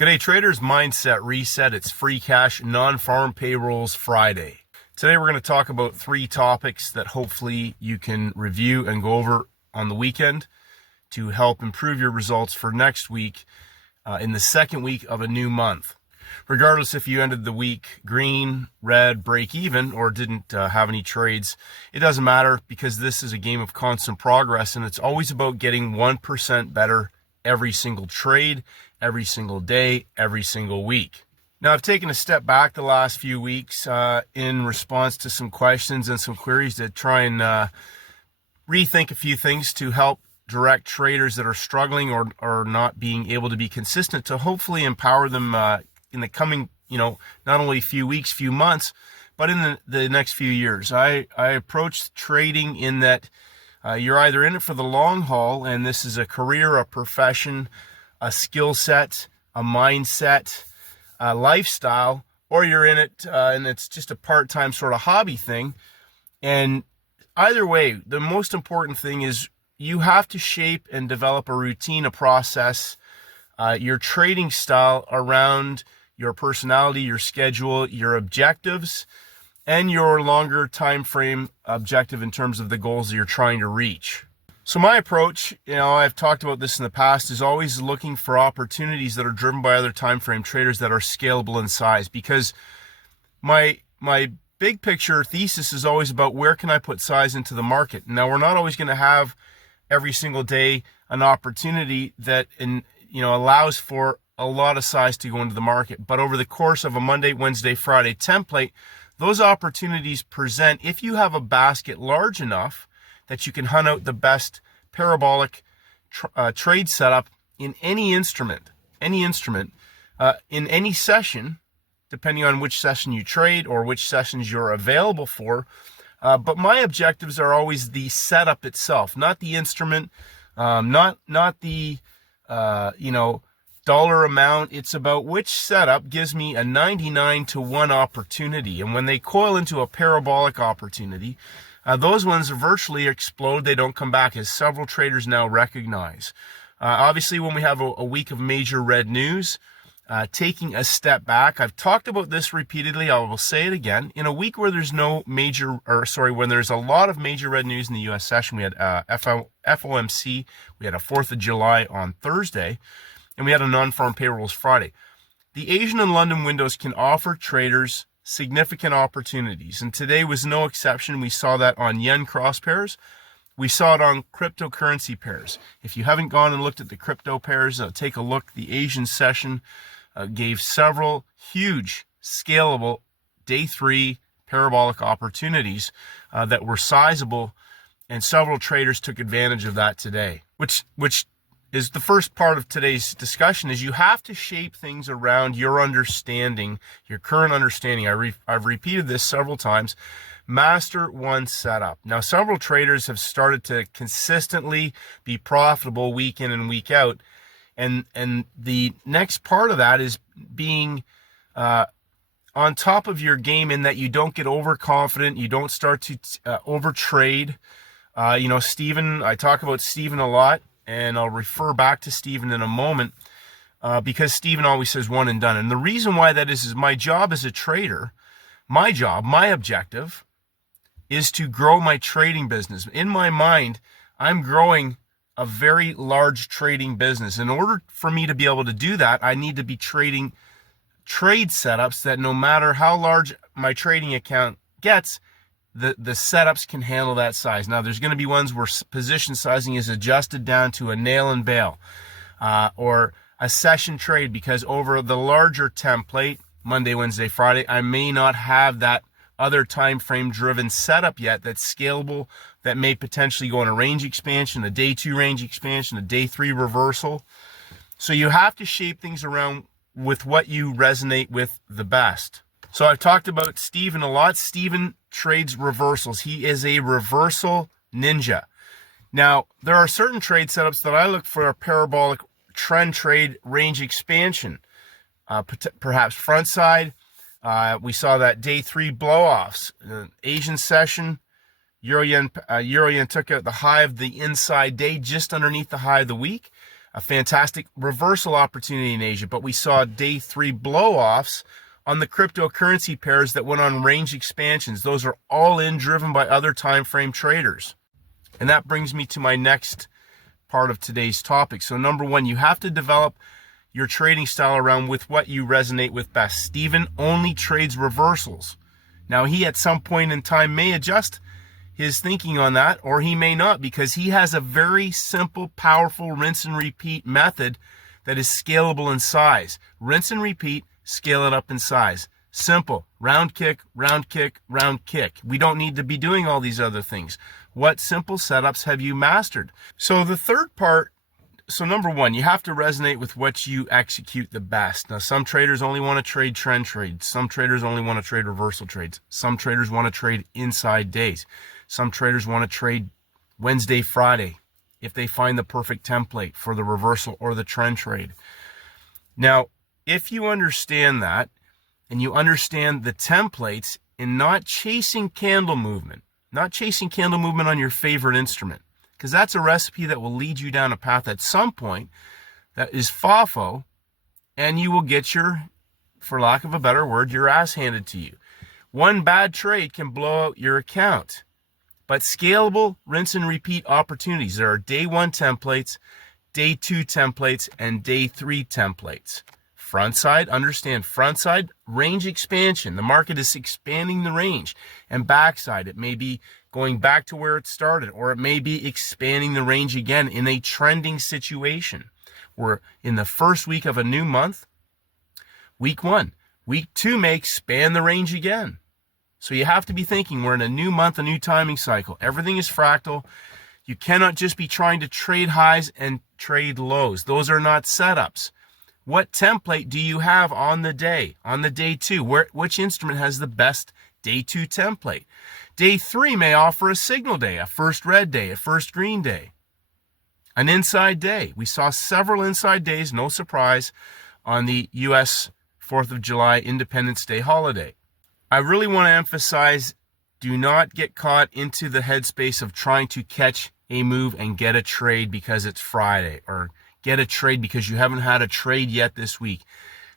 G'day traders, Mindset Reset. It's free cash, non-farm payrolls Friday. Today we're going to talk about 3 topics that hopefully you can review and go over on the weekend to help improve your results for next week in the second week of a new month. Regardless if you ended the week green, red, break even, or didn't have any trades, it doesn't matter because this is a game of constant progress and it's always about getting 1% better every single trade, every single day, every single week. Now, I've taken a step back the last few weeks in response to some questions and some queries to try and rethink a few things to help direct traders that are struggling or not being able to be consistent to hopefully empower them in the coming, not only few weeks, few months, but in the next few years. I approach trading in that you're either in it for the long haul, and this is a career, a profession, a skill set, a mindset, a lifestyle, or you're in it and it's just a part-time sort of hobby thing. And either way, the most important thing is you have to shape and develop a routine, a process, your trading style around your personality, your schedule, your objectives, and your longer time frame objective in terms of the goals that you're trying to reach. So my approach, I've talked about this in the past, is always looking for opportunities that are driven by other time frame traders that are scalable in size, because my big picture thesis is always about where can I put size into the market. Now, we're not always going to have every single day an opportunity that allows for a lot of size to go into the market, but over the course of a Monday, Wednesday, Friday template, those opportunities present if you have a basket large enough that you can hunt out the best parabolic trade setup in any instrument, in any session, depending on which session you trade or which sessions you're available for. But my objectives are always the setup itself, not the instrument, not the dollar amount. It's about which setup gives me a 99-to-1 opportunity. And when they coil into a parabolic opportunity, those ones virtually explode. They don't come back, as several traders now recognize. Obviously, when we have a week of major red news, taking a step back, I've talked about this repeatedly. I will say it again. In a week where there's when there's a lot of major red news in the U.S. session, we had FOMC, we had a 4th of July on Thursday, and we had a non-farm payrolls Friday. The Asian and London windows can offer traders significant opportunities, and today was no exception. We saw that on yen cross pairs. We saw it on cryptocurrency pairs. If you haven't gone and looked at the crypto pairs, take a look. The Asian session gave several huge scalable day 3 parabolic opportunities that were sizable, and several traders took advantage of that today, which is the first part of today's discussion. Is you have to shape things around your understanding, your current understanding. I've repeated this several times. Master one setup. Now, several traders have started to consistently be profitable week in and week out. And the next part of that is being on top of your game, in that you don't get overconfident. You don't start to overtrade. Stephen, I talk about Stephen a lot, and I'll refer back to Stephen in a moment because Stephen always says one and done. And the reason why that is my job as a trader, my objective is to grow my trading business. In my mind, I'm growing a very large trading business. In order for me to be able to do that, I need to be trading trade setups that no matter how large my trading account gets, the setups can handle that size. Now, there's going to be ones where position sizing is adjusted down to a nail and bail or a session trade, because over the larger template, Monday, Wednesday, Friday, I may not have that other time frame driven setup yet that's scalable, that may potentially go on a range expansion, a day 2 range expansion, a day 3 reversal. So you have to shape things around with what you resonate with the best. So I've talked about Stephen a lot. Stephen trades reversals. He is a reversal ninja. Now, there are certain trade setups that I look for: a parabolic trend trade range expansion, perhaps front side. We saw that day 3 blow-offs. Asian session, Euro yen took out the high of the inside day just underneath the high of the week. a fantastic reversal opportunity in Asia, but we saw day 3 blow-offs on the cryptocurrency pairs that went on range expansions. Those are all in driven by other time frame traders. And that brings me to my next part of today's topic. So number 1, you have to develop your trading style around with what you resonate with best. Stephen only trades reversals. Now, he at some point in time may adjust his thinking on that, or he may not, because he has a very simple, powerful rinse and repeat method that is scalable in size. Rinse and repeat, scale it up in size. Simple. Round kick, round kick, round kick. We don't need to be doing all these other things. What simple setups have you mastered? So the third part, so number 1, you have to resonate with what you execute the best. Now, some traders only want to trade trend trades. Some traders only want to trade reversal trades. Some traders want to trade inside days. Some traders want to trade Wednesday, Friday, if they find the perfect template for the reversal or the trend trade. Now, if you understand that, and you understand the templates in not chasing candle movement on your favorite instrument, because that's a recipe that will lead you down a path at some point that is FAFO, and you will get your, for lack of a better word, your ass handed to you. One bad trade can blow out your account. But scalable, rinse and repeat opportunities. There are day 1 templates, day 2 templates, and day 3 templates. Front side, understand front side, range expansion. The market is expanding the range. And backside, it may be going back to where it started, or it may be expanding the range again in a trending situation. We're in the first week of a new month, week 1. Week 2 may expand the range again. So you have to be thinking we're in a new month, a new timing cycle. Everything is fractal. You cannot just be trying to trade highs and trade lows. Those are not setups. What template do you have on the day 2? Which instrument has the best day 2 template? Day 3 may offer a signal day, a first red day, a first green day, an inside day. We saw several inside days, no surprise, on the U.S. 4th of July Independence Day holiday. I really want to emphasize, do not get caught into the headspace of trying to catch a move and get a trade because it's Friday, or get a trade because you haven't had a trade yet this week.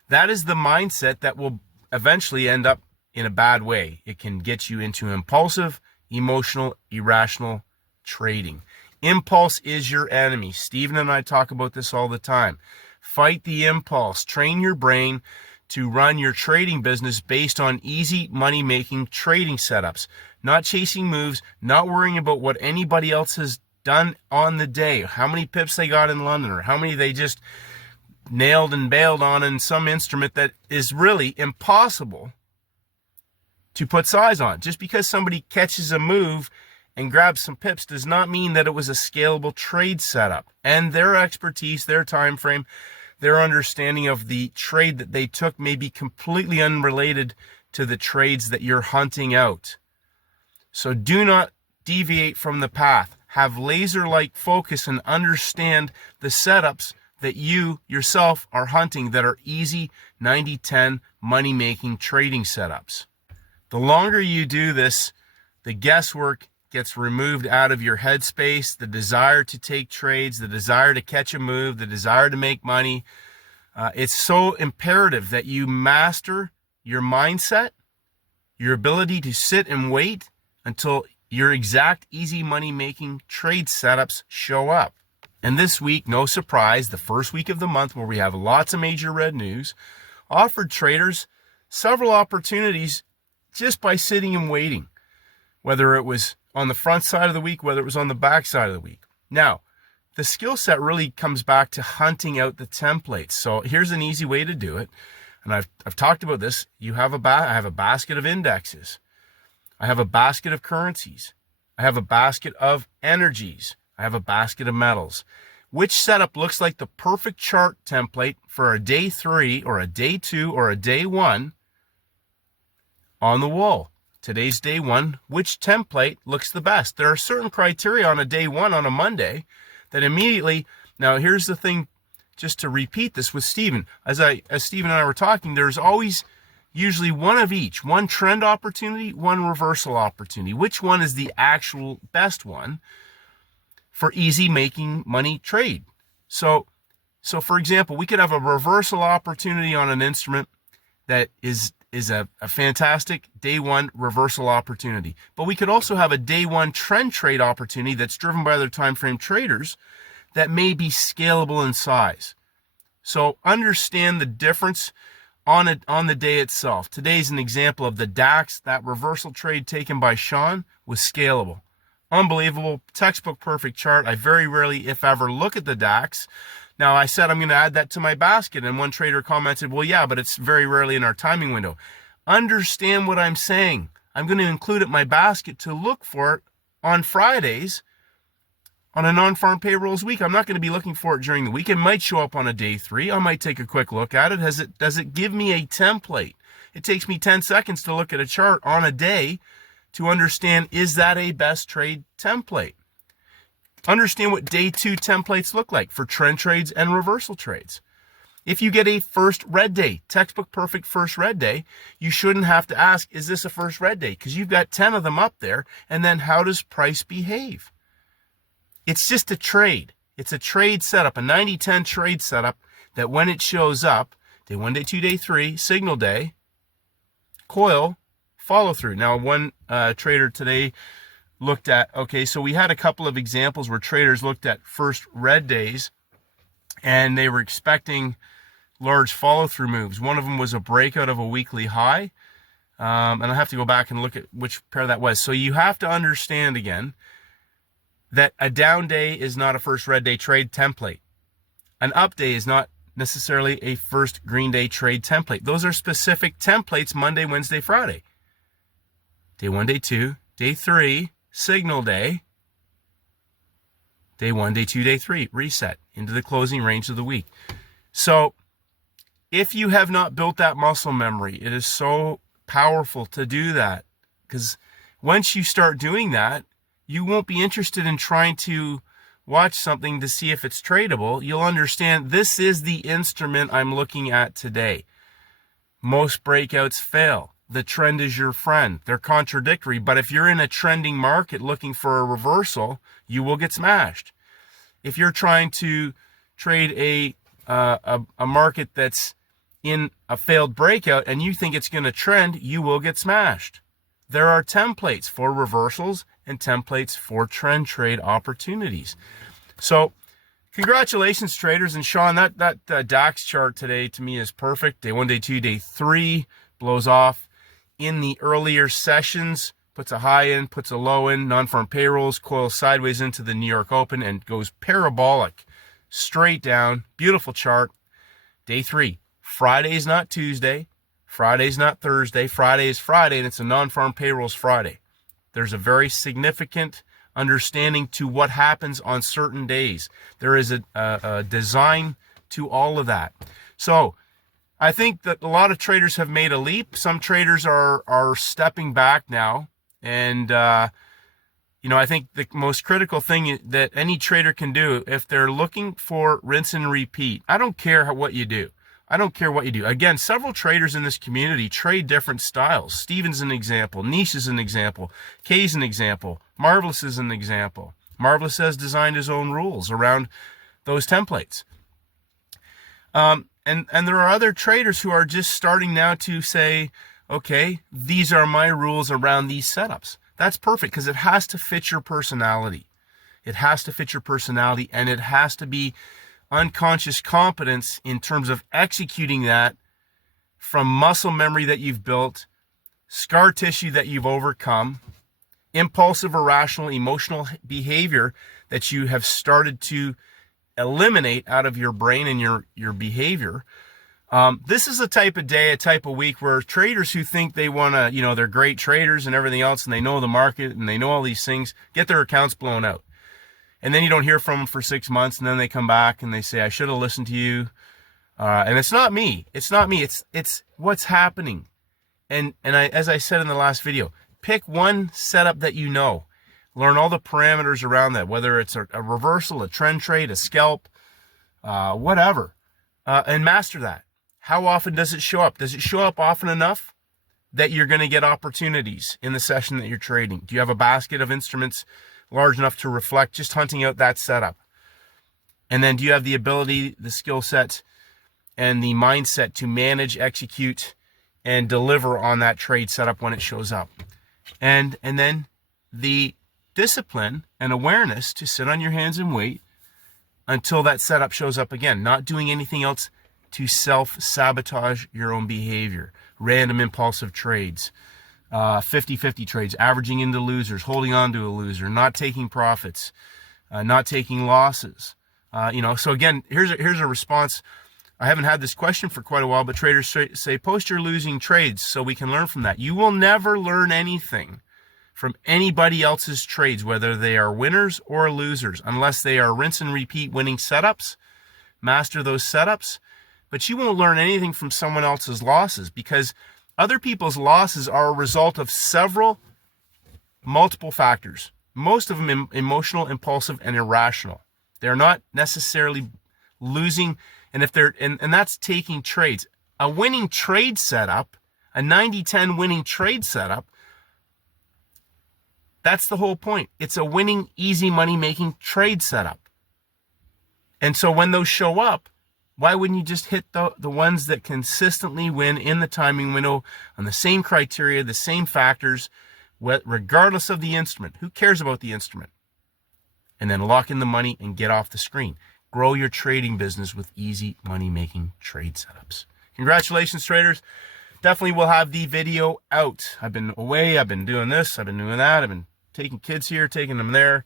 That is the mindset that will eventually end up in a bad way. It can get you into impulsive, emotional, irrational trading. Impulse is your enemy. Stephen and I talk about this all the time. Fight the impulse. Train your brain to run your trading business based on easy money-making trading setups, not chasing moves, not worrying about what anybody else has done on the day, how many pips they got in London, or how many they just nailed and bailed on in some instrument that is really impossible to put size on. Just because somebody catches a move and grabs some pips does not mean that it was a scalable trade setup. And their expertise, their time frame, their understanding of the trade that they took may be completely unrelated to the trades that you're hunting out. So do not deviate from the path. Have laser-like focus and understand the setups that you yourself are hunting that are easy 90-10 money-making trading setups. The longer you do this, the guesswork gets removed out of your headspace, the desire to take trades, the desire to catch a move, the desire to make money. It's so imperative that you master your mindset, your ability to sit and wait until your exact easy money-making trade setups show up. And this week, no surprise, the first week of the month where we have lots of major red news, offered traders several opportunities just by sitting and waiting, whether it was on the front side of the week, whether it was on the back side of the week. Now, the skill set really comes back to hunting out the templates. So here's an easy way to do it. And I've talked about this. I have a basket of indexes. I have a basket of currencies. I have a basket of energies. I have a basket of metals. Which setup looks like the perfect chart template for a day 3 or a day 2 or a day 1 on the wall? Today's day 1, which template looks the best? There are certain criteria on a day 1 on a Monday that immediately, now here's the thing, just to repeat this with Stephen, as Stephen and I were talking, there's always usually one of each, one trend opportunity, one reversal opportunity. Which one is the actual best one for easy making money trade? So So for example, we could have a reversal opportunity on an instrument that is a fantastic day one reversal opportunity. But we could also have a day one trend trade opportunity that's driven by other time frame traders that may be scalable in size. So understand the difference on the day itself. Today's an example of the DAX. That reversal trade taken by Sean was scalable. Unbelievable, textbook perfect chart. I very rarely, if ever, look at the DAX. Now, I said I'm going to add that to my basket, and one trader commented, well, yeah, but it's very rarely in our timing window. Understand what I'm saying. I'm going to include it in my basket to look for it on Fridays on a non-farm payrolls week. I'm not going to be looking for it during the week. It might show up on a day 3. I might take a quick look at it. Does it give me a template? It takes me 10 seconds to look at a chart on a day to understand, is that a best trade template? Understand what day 2 templates look like for trend trades and reversal trades. If you get a first red day, textbook perfect first red day, you shouldn't have to ask, is this a first red day? Because you've got 10 of them up there. And then how does price behave? It's just a trade. It's a trade setup, a 90-10 trade setup that when it shows up, day 1, day 2, day 3, signal day, coil, follow through. Now, one trader today looked at, okay, so we had a couple of examples where traders looked at first red days and they were expecting large follow-through moves. One of them was a breakout of a weekly high. And I'll have to go back and look at which pair that was. So you have to understand again that a down day is not a first red day trade template. An up day is not necessarily a first green day trade template. Those are specific templates, Monday, Wednesday, Friday. Day 1, day 2, day 3, signal day. Day 1, day 2, day 3, reset into the closing range of the week. So if you have not built that muscle memory, it is so powerful to do that, because once you start doing that, you won't be interested in trying to watch something to see if it's tradable. You'll understand this is the instrument I'm looking at today. Most breakouts fail. The trend is your friend. They're contradictory, but if you're in a trending market looking for a reversal, you will get smashed. If you're trying to trade a market that's in a failed breakout and you think it's going to trend, you will get smashed. There are templates for reversals and templates for trend trade opportunities. So congratulations, traders. And Sean, that DAX chart today to me is perfect. Day 1, day 2, day 3 blows off in the earlier sessions, puts a high in, puts a low in, non-farm payrolls, coils sideways into the New York Open and goes parabolic straight down. Beautiful chart. Day 3, Friday's not Tuesday. Friday's not Thursday. Friday is Friday, and it's a non-farm payrolls Friday. There's a very significant understanding to what happens on certain days. There is a design to all of that. So I think that a lot of traders have made a leap. Some traders are stepping back now. And, I think the most critical thing that any trader can do, if they're looking for rinse and repeat, I don't care what you do. I don't care what you do. Again, several traders in this community trade different styles. Steven's an example. Niche is an example. Kay's an example. Marvelous is an example. Marvelous has designed his own rules around those templates. And there are other traders who are just starting now to say, okay, these are my rules around these setups. That's perfect because it has to fit your personality. It has to fit your personality, and it has to be unconscious competence in terms of executing that from muscle memory that you've built, scar tissue that you've overcome, impulsive, irrational, emotional behavior that you have started to eliminate out of your brain and your behavior. This is a type of day, a type of week where traders who think they want to, they're great traders and everything else, and they know the market and they know all these things, get their accounts blown out. And then you don't hear from them for 6 months, and then they come back and they say, I should have listened to you. And it's not me. It's not me. It's what's happening. And as I said in the last video, pick one setup that you know. Learn all the parameters around that, whether it's a reversal, a trend trade, a scalp, whatever, and master that. How often does it show up? Does it show up often enough that you're going to get opportunities in the session that you're trading? Do you have a basket of instruments large enough to reflect just hunting out that setup? And then do you have the ability, the skill set, and the mindset to manage, execute, and deliver on that trade setup when it shows up? And then the discipline and awareness to sit on your hands and wait until that setup shows up again, not doing anything else to self-sabotage your own behavior. Random impulsive trades, 50-50 trades, averaging into losers, holding on to a loser, not taking profits, not taking losses. So again, here's a response. I haven't had this question for quite a while, but traders say, post your losing trades so we can learn from that. You will never learn anything from anybody else's trades, whether they are winners or losers, unless they are rinse and repeat winning setups. Master those setups. But you won't learn anything from someone else's losses, because other people's losses are a result of multiple factors. Most of them emotional, impulsive, and irrational. They're not necessarily losing, and that's taking trades. A winning trade setup, a 90-10 winning trade setup, that's the whole point. It's a winning, easy money-making trade setup. And so when those show up, why wouldn't you just hit the ones that consistently win in the timing window on the same criteria, the same factors, regardless of the instrument? Who cares about the instrument? And then lock in the money and get off the screen. Grow your trading business with easy money-making trade setups. Congratulations, traders. Definitely will have the video out. I've been away. I've been doing this. I've been doing that. I've been taking kids here, taking them there.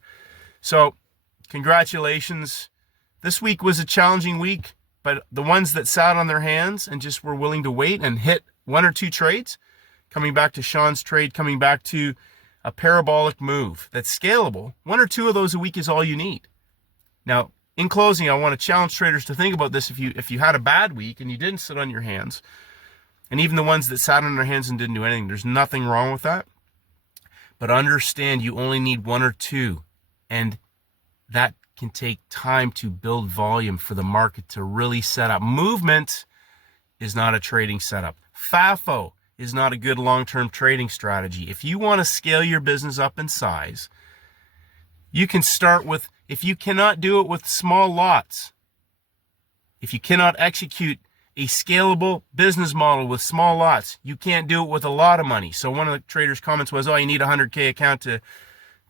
So congratulations. This week was a challenging week, but the ones that sat on their hands and just were willing to wait and hit one or two trades, coming back to Sean's trade, coming back to a parabolic move that's scalable, one or two of those a week is all you need. Now, in closing, I want to challenge traders to think about this. If you had a bad week and you didn't sit on your hands, and even the ones that sat on their hands and didn't do anything, there's nothing wrong with that. But understand you only need one or two, and that can take time to build volume for the market to really set up. Movement is not a trading setup. FAFO is not a good long-term trading strategy. If you want to scale your business up in size, you can start with, if you cannot do it with small lots, if you cannot execute a scalable business model with small lots, you can't do it with a lot of money. So one of the traders' comments was, oh, you need a 100K account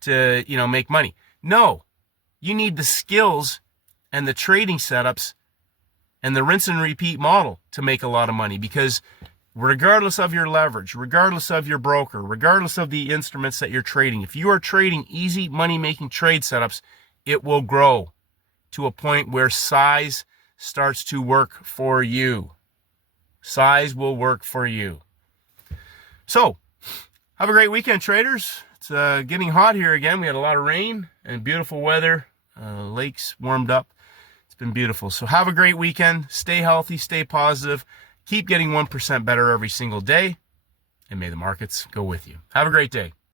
to make money. No, you need the skills and the trading setups and the rinse and repeat model to make a lot of money, because regardless of your leverage, regardless of your broker, regardless of the instruments that you're trading, if you are trading easy money-making trade setups, it will grow to a point where size starts to work for you. Size will work for you. So, have a great weekend, traders. It's getting hot here again. We had a lot of rain and beautiful weather. Lakes warmed up. It's been beautiful. So have a great weekend. Stay healthy, stay positive. Keep getting 1% better every single day. And may the markets go with you. Have a great day.